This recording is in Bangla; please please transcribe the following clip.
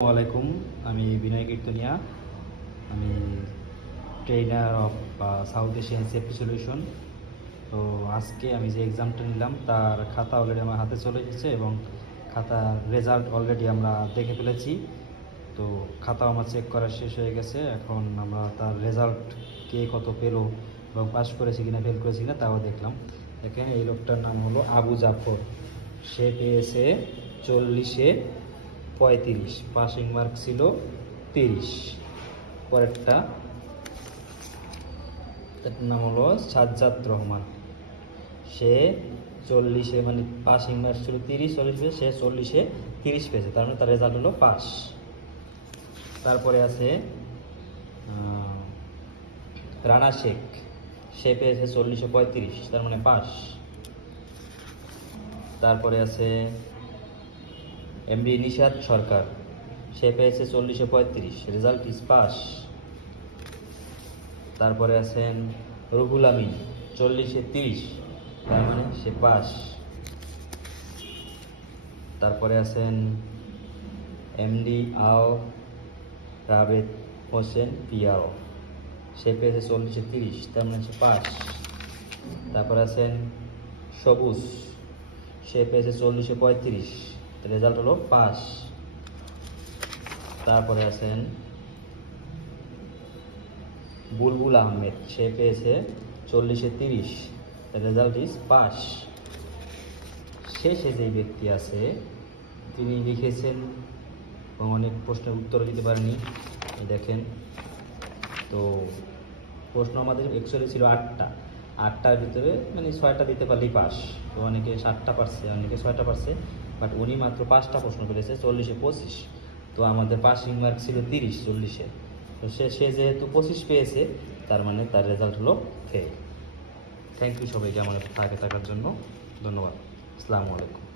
আসসালামাইকুম। আমি বিনয় কীর্তনিয়া। আমি trainer of south Asian safety solution. তো আজকে আমি যে এক্সামটা নিলাম তার খাতা অলরেডি আমার হাতে চলে এসেছে এবং খাতার রেজাল্ট অলরেডি আমরা দেখে ফেলেছি। তো খাতা আমার চেক করা শেষ হয়ে গেছে। এখন আমরা তার রেজাল্ট কে কত পেলো এবং পাস করেছে কিনা ফেল করেছে কিনা তাও দেখলাম। দেখেন, এই লোকটার নাম হলো আবু জাফর। সে পেয়েছে 40-এ 35, পাসিং মার্ক ছিল 30। পরেরটা, তার নাম হলো সাজ্জাদ রহমান। সে 40-এ, মানে পাসিং মার্ক ছিল 30, সে 40-এ 30 পেয়েছে, তার মানে তার রেজাল্ট হলো পাস। তারপরে আছে রানা শেখ। সে পেয়েছে 40-এ 35, তার মানে পাস। তারপরে আছে এমডি নিশাদ সরকার। সে পেয়েছে 40-এ 35, রেজাল্ট ইজ পাস। তারপরে আছেন রুহুল আমিন, 40-এ 30, তার মানে সে পাস। তারপরে আছেন এমডি আও রাবেদ হোসেন পিয়াও। সে পেয়েছে 40-এ 30, তার মানে সে পাস। তারপরে আছেন সবুজ। সে পেয়েছে 40-এ 35, রেজাল্ট হলো পাস। তারপরে আছেন বুলবুল আহমেদ। সে পেয়েছে 40-এ 30, রেজাল্ট ইজ পাস। শেষে যে ব্যক্তি আছে তিনি লিখেছেন এবং অনেক প্রশ্নের উত্তর দিতে পারেনি। দেখেন, তো প্রশ্ন আমাদের অ্যাকচুয়ালি ছিল 8টার ভিতরে, মানে 6টা দিতে পারলেই পাস। তো অনেকে 7টা পারছে, অনেকে 6টা পারছে, বাট উনি মাত্র 5টা প্রশ্ন করেছে 40-এ 25। তো আমাদের পাসিং মার্ক ছিল 30 40-এ। তো সে যেহেতু 25 পেয়েছে, তার মানে তার রেজাল্ট হলো ফেল। থ্যাংক ইউ সবাইকে আমার সাথে থাকার জন্য। ধন্যবাদ। আসসালামু আলাইকুম।